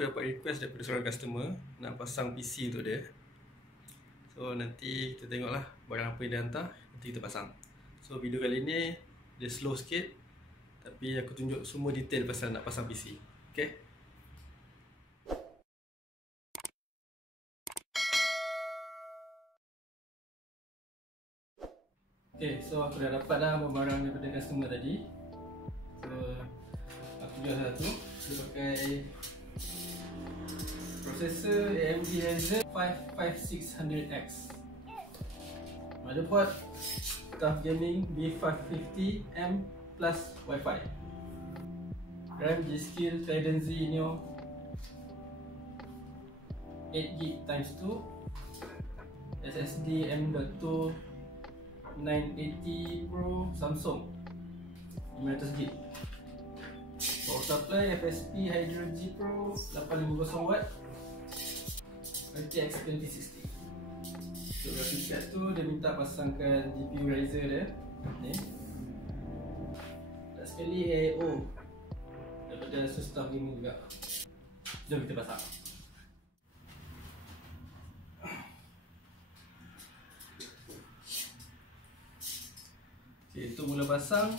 aku dapat request daripada seorang customer nak pasang PC untuk dia. So nanti kita tengoklah barang apa yang dia hantar, nanti kita pasang. So video kali ni dia slow sikit, tapi aku tunjuk semua detail pasal nak pasang PC. Okay. Okay, so aku dah dapat dah barang daripada customer tadi. So aku jual satu. Dia pakai processor AMD Ryzen 5 5600X, motherboard TUF Gaming B550M plus Wi-Fi, RAM G-Skill Trident Z Neo 8GB x 2, SSD M.2 980 Pro Samsung 500GB, power supply FSP Hydro G Pro 850W RTX 2060. Untuk graphics card tu dia minta pasangkan GPU Ryzen dia ni. Tak sekali AIO daripada Asus TUF Gaming juga. Jom kita pasang. Okay, untuk mula pasang,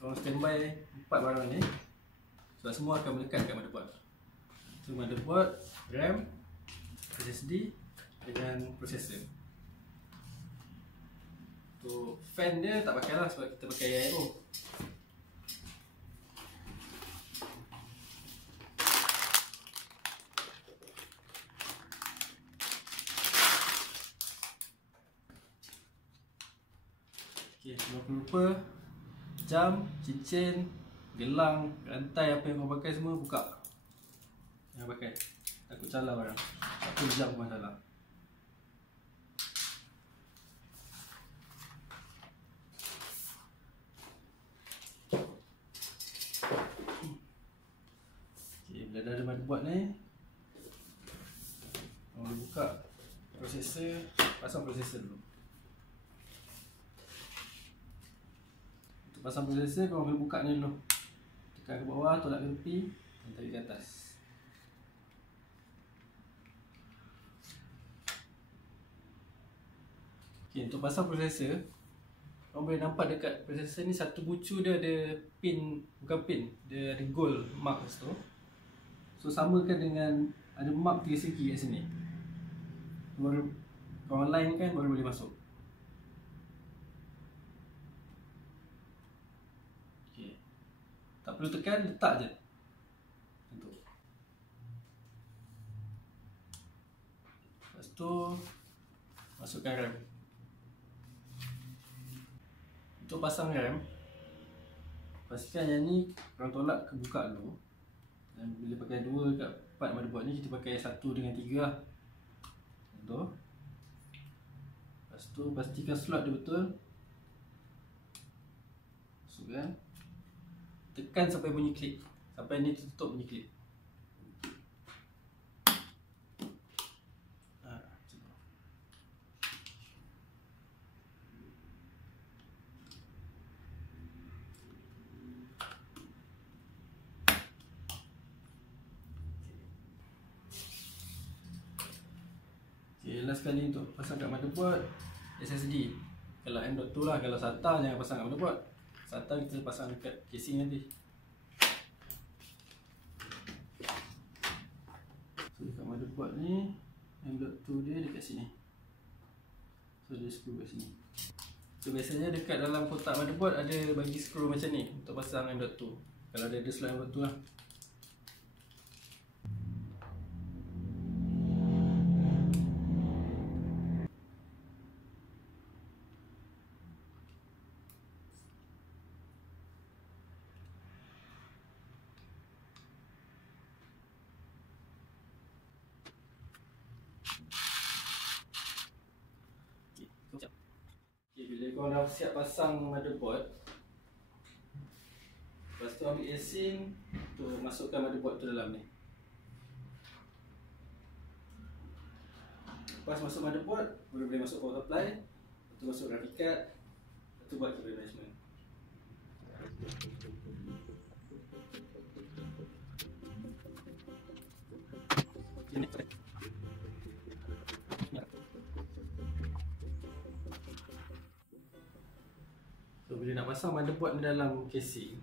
so standby 4 barang ni. So semua akan melekat kat motherboard. So motherboard, RAM, SSD dengan processor. Untuk fan dia tak pakai lah sebab kita pakai AIO. Okay, jangan lupa jam, cincin, gelang, rantai apa yang kau pakai semua buka. Jangan pakai, takut salah barang. Takut jam pun salah. Okay, bila dah ada motherboard ni, kau boleh buka processor, pasang processor dulu. Untuk pasang processor, kau boleh buka ni dulu. Tekan ke bawah, tolak ke tepi, dan tarik ke atas. Okay, untuk pasang processor, kau boleh nampak dekat processor ni satu bucu dia ada pin, bukan pin, dia ada gold mark kat situ. So samakan dengan ada mark 3 segi kat sini. Baru kau online kan baru boleh masuk. Okay. Tak perlu tekan, letak je. Untuk. Lepas tu masukkan RAM. Untuk pasang RAM, pastikan yang ni korang tolak ke buka dulu. Dan bila pakai 2 kat part motherboard ni, kita pakai 1 dengan 3 lah. Contoh. Lepas tu pastikan slot dia betul. Masukkan. Tekan sampai bunyi klik. Sampai ni tutup bunyi klik. Okay, last kali untuk pasang kat motherboard, SSD. Kalau M.2 lah, kalau SATA jangan pasang kat motherboard. SATA kita pasang dekat casing nanti. So dekat motherboard ni, M.2 dia dekat sini. So dia screw kat sini. So biasanya dekat dalam kotak motherboard ada bagi screw macam ni untuk pasang M.2. Kalau dia ada slot M.2 lah. Okay, bila kau dah siap pasang motherboard, lepas tu ambil casing untuk masukkan motherboard tu dalam ni. Lepas masuk motherboard, baru boleh masuk power supply, lepas tu masuk graphic card, lepas tu buat keyboard management. So bila nak pasang motherboard ni dalam casing,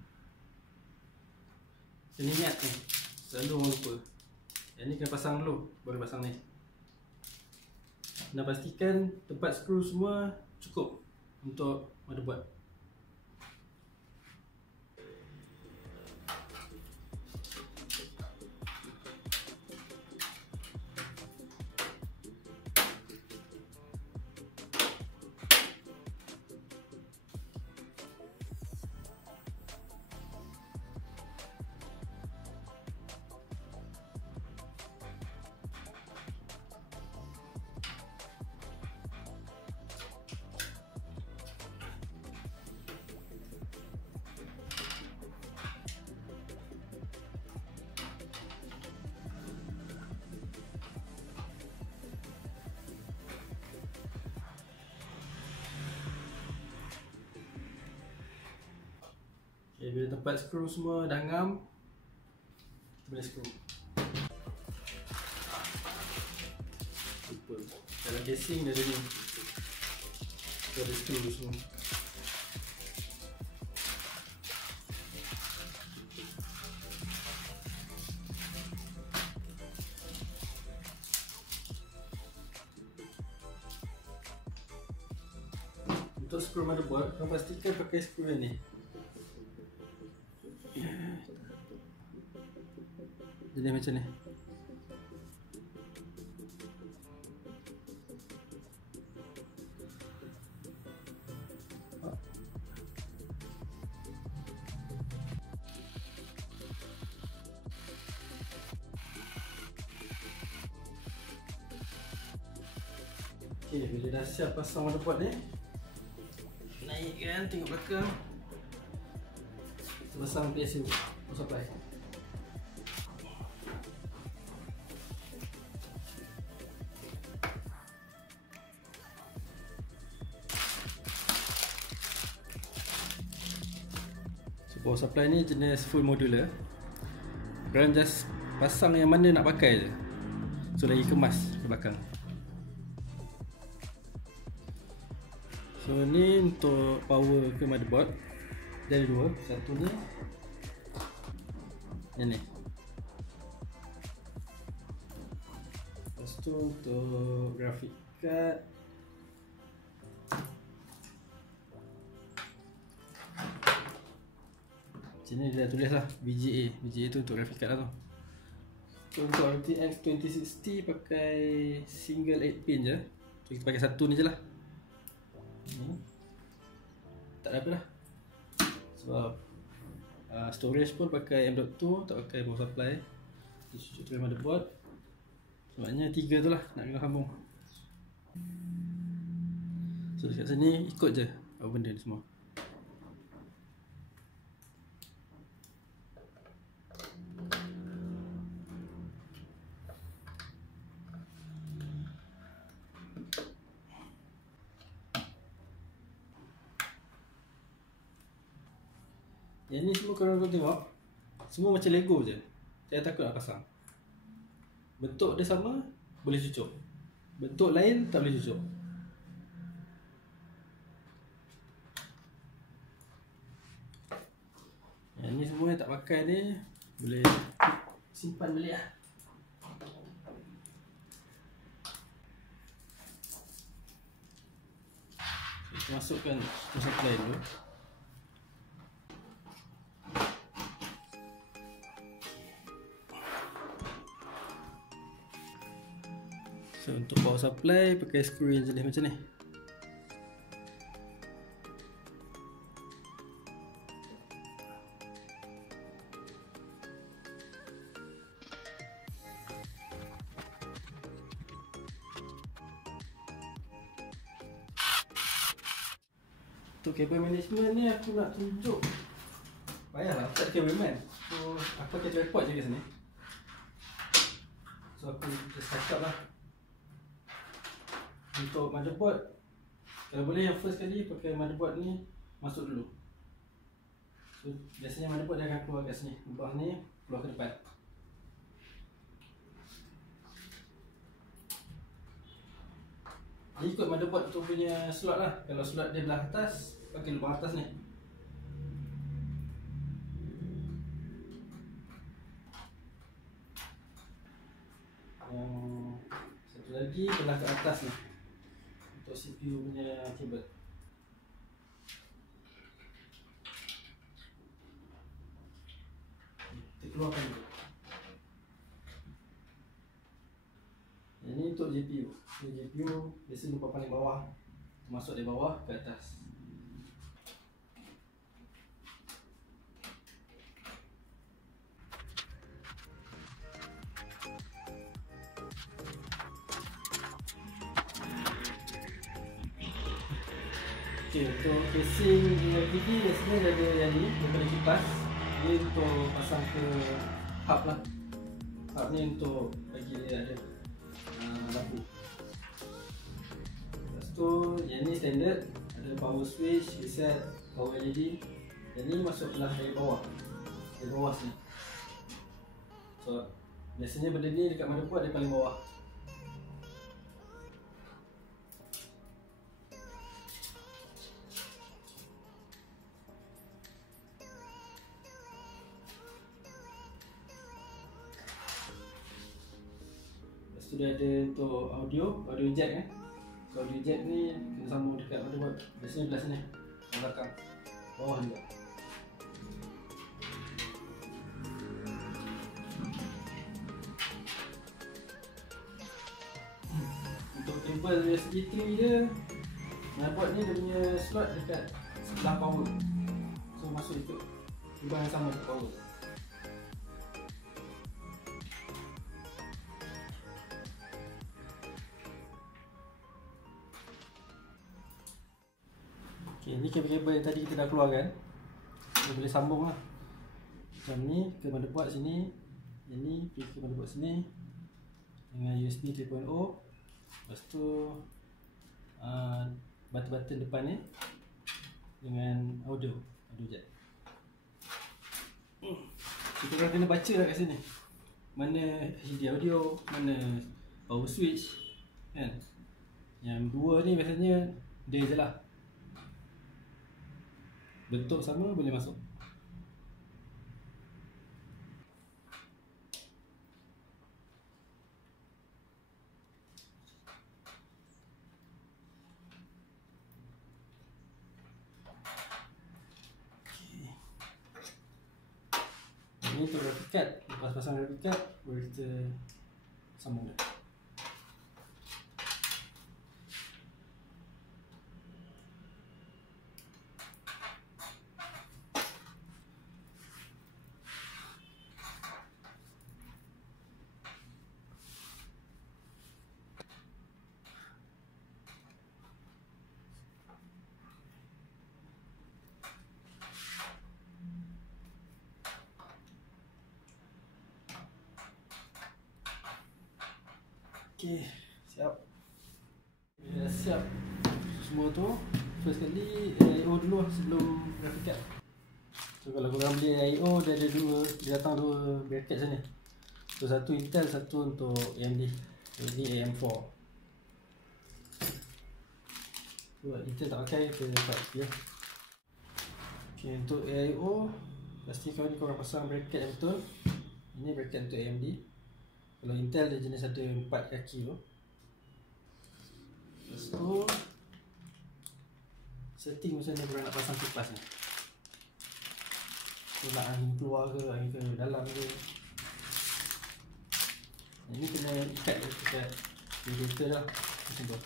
kena ingat ni, selalu orang lupa. Yang ni kena pasang dulu, baru pasang ni. Nak pastikan tempat skru semua cukup untuk motherboard. Okay, bila tempat skru semua dah ngam, kita boleh skru. Lupa, dalam casing dah ada ni, kita ada skru semua. Untuk skru motherboard, kau pastikan pakai skru yang ni. Jadi macam ni. Okay, bila dah siap pasang motherboard ni, naikkan, tengok belakang. Kita pasang PSU, power supply. Power supply ni jenis full modular. Korang just pasang yang mana nak pakai je. So lagi kemas ke belakang. So ni untuk power ke motherboard. Dia ada dua, satu ni, yang ni. Lepas tu untuk graphic card. Sini dia dah tulis lah VGA. VGA tu untuk graphic card lah tu. So untuk RTX 2060 pakai single 8 pin je. So kita pakai satu ni je lah. Ni tak ada apa lah. Sebab storage pun pakai M.2, tak pakai power supply. Cucuk tu motherboard. Sebabnya 3 tu lah nak kena sambung. So dekat sini ikut je apa benda ni semua. Yang ni semua korang tengok, semua macam Lego je. Saya takut nak pasang. Bentuk dia sama, boleh cucuk. Bentuk lain, tak boleh cucuk. Yang ni semua yang tak pakai ni, boleh simpan balik lah. Kita masukkan power supply dulu. So untuk power supply pakai skru yang jenis macam ni. Untuk kabel management ni aku nak tunjuk. Payahlah tak ada kabel man. So aku pakai tripod je kat sini. So aku just cakap lah. Untuk motherboard, kalau boleh yang first kali pakai motherboard ni masuk dulu. So biasanya motherboard dia akan keluar kat sini. Lubang ni keluar ke depan. Dia ikut motherboard tu punya slot lah. Kalau slot dia belah atas, pakai lubang atas ni. Yang satu lagi belah ke atas ni, untuk CPU punya kabel. Kita keluarkan dulu. Yang ni untuk GPU. GPU biasa lupa paling bawah, masuk dari bawah ke atas. Okay, untuk casing LPD biasanya dia ada yang ni daripada kipas. Dia untuk pasang ke hub lah. Hub ni untuk bagi dia ada lampu. Lepas tu yang ni standard, ada power switch, reset, power LED. Yang ni masuklah dari bawah, dari bawah sini. So biasanya benda ni dekat motherboard dia paling bawah. Sudah ada untuk audio jack eh. So, audio jack ni kena sambung dekat motherboard. Biasanya belah sini, belakang, bawah juga. Untuk kabel USB 3 dia, motherboard ni dia punya slot dekat sebelah power. So masuk ikut lubang yang sama ke power. Okay, ni kabel-kabel yang tadi kita dah keluarkan. Kita boleh sambung lah. Macam ni ke motherboard sini, yang ni pergi ke motherboard sini dengan USB 3.0. Lepas tu button depan ni dengan audio jack. Kita akan kena baca lah kat sini, mana HD audio, mana power switch kan. Yang dua ni biasanya dia je lah, bentuk sama boleh masuk. Ini untuk graphic card. Lepas pasang graphic card, boleh kita sambung dah. Okay, siap. Dah siap semua tu. First kali AIO dulu sebelum graphic card. So kalau korang beli AIO, dia ada dua, dia datang dua bracket sini. So satu Intel, satu untuk AMD. Ini AM4. So Intel tak pakai, kita dapat ya. Okay, untuk AIO pastikan korang pasang bracket yang betul. Ini bracket untuk AMD. Kalau Intel dia jenis ada 4 kaki tu. Lepas tu setting macam ni korang nak pasang kipas ni. So nak angin keluar ke, angin ke dalam ke. Ini kena ikat dekat radiator lah. Macam tu.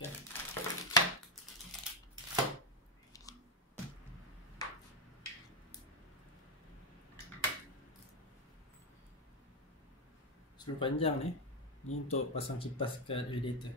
Okay. Seluruh panjang ni untuk pasang kipas kat radiator.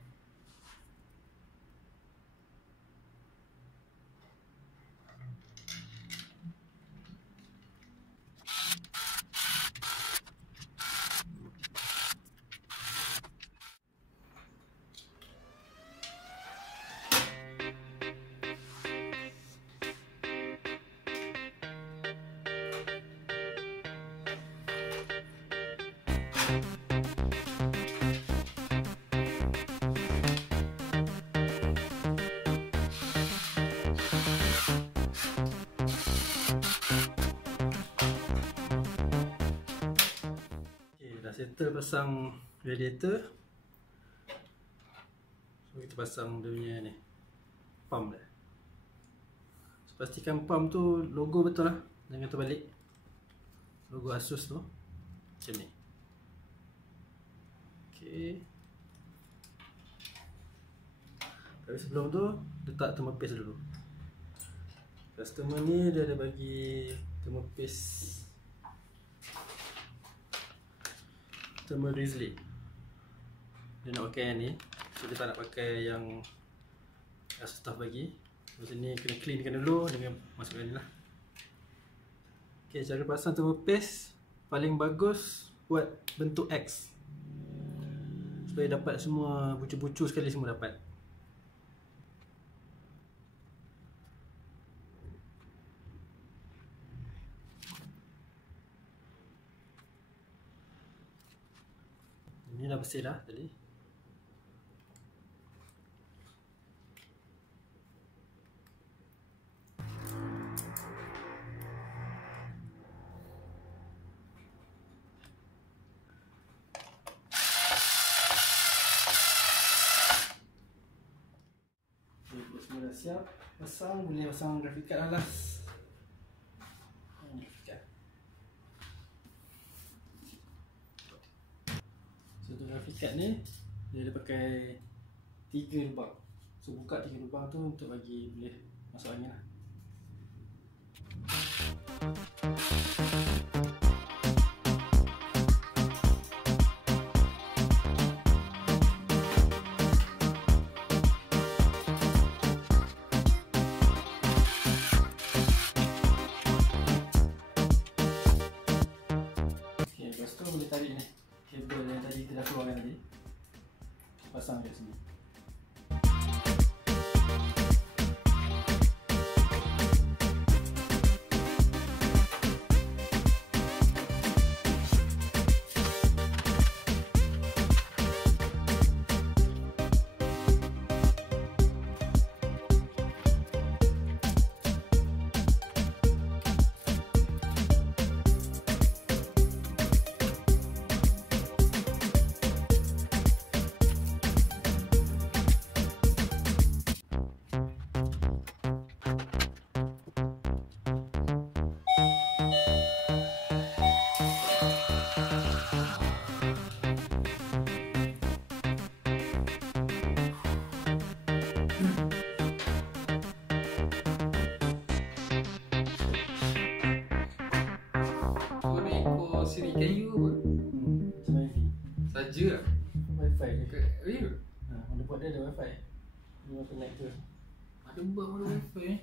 settle pasang radiator. So kita pasang dia punya ni pump dia. So, pastikan pump tu logo betul lah, jangan terbalik. Logo Asus tu macam ni. Okay. Tapi sebelum tu letak thermopast dulu. Customer ni dia ada bagi thermopast thermal Grizzly. Dia nak pakai yang ni, so dia tak nak pakai yang Asus staff bagi. Lepas ni kena cleankan dulu dengan masukkan ni lah. Ok, cara pasang thermopast paling bagus buat bentuk X, supaya dapat semua bucu-bucu sekali, semua dapat. Ini dah bersih dah tadi. Semua dah siap pasang, boleh pasang graphic card lah last. Graphic card. So untuk graphic card ni dia ada pakai 3 lubang. So buka 3 lubang tu untuk bagi boleh masuk angin lah. Lepas tu boleh tarik ni kabel yang tadi kita dah keluarkan tadi, pasang kat sini. Siri, can you apa? Wifi. Saja lah. Wifi je. Ya? Dia buat dia ada wifi. Dia connect tu. Ada buat pada wifi eh?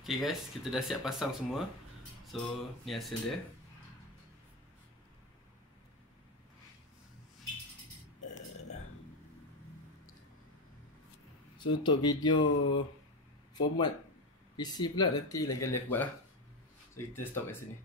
Okay guys, kita dah siap pasang semua. So ni hasil dia. So untuk video format PC pula nanti lagi aku buat lah. So kita stop kat sini.